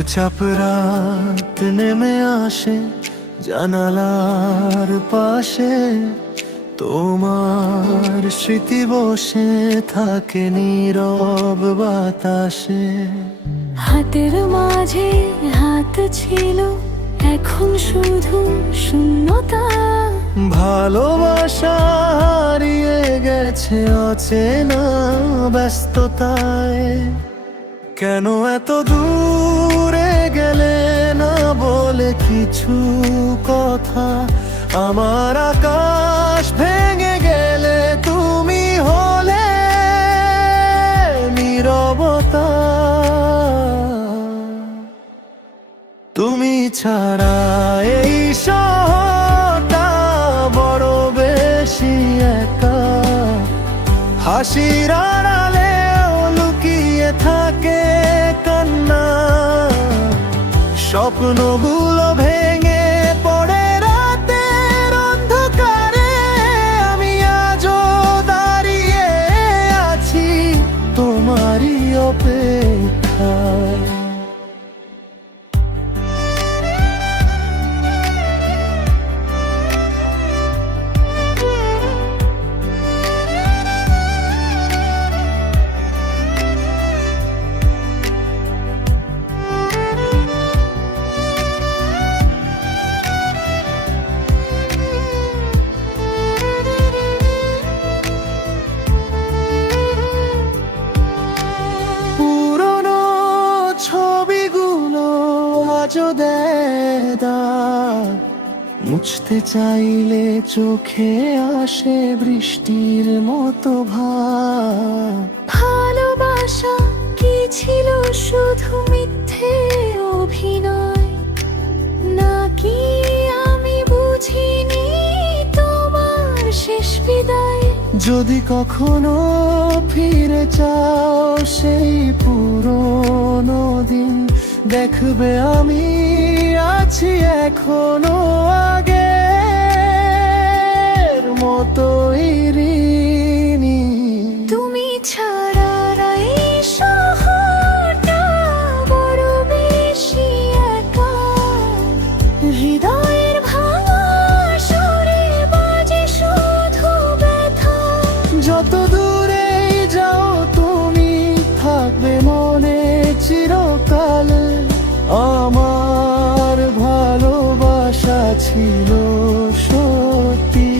চুপচাপ রাত নেমে আসে জানালার পাশে, তোমার স্মৃতি বসে থাকে নীরব বাতাসে। হাতের মাঝে হাত ছিল, এখন শুধু শূন্যতা। ভালোবাসা হারিয়ে গেছে অচেনা ব্যস্ততায়। কেন এত দূরে গেলে না বলে কিছু কথা? আমার আকাশ ভেঙে গেলে তুমি হলে নীরবতা। তুমি ছাড়া এই শহরটা বড় বেশি একা। হাসির আড়ালেও লুকিয়ে থাকে কান্না। স্বপ্নগুলো ভেঙে পড়ে রাতের অন্ধকারে। আমি আজও দাঁড়িয়ে আছি তোমারই অপেক্ষায়। মুছতে চাইলে চোখে আসে বৃষ্টির মতো ভাব। ভালোবাসা কি ছিল শুধু মিথ্যে অভিনয়? নাকি আমি বুঝিনি তোমার শেষ বিদায়? যদি কখনো ফিরে চাও সেই পুরোনো দিন, দেখবে আমি আছি এখনো আগের মতোই ঋণী। তুমি ছাড়া এই শহরটা বড় বেশি একা। হৃদয়ের ভাঙা সুরে বাজে শুধু ব্যথা। যত দূরেই যাও তুমি থাকবে মনে চিরকাল। আমার ভালোবাসা ছিল সত্যি,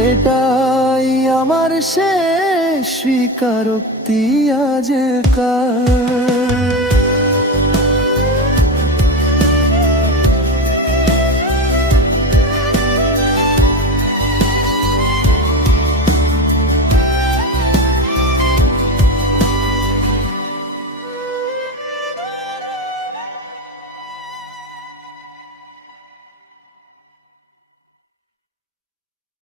এটাই আমার শেষ স্বীকারোক্তি আজকাল।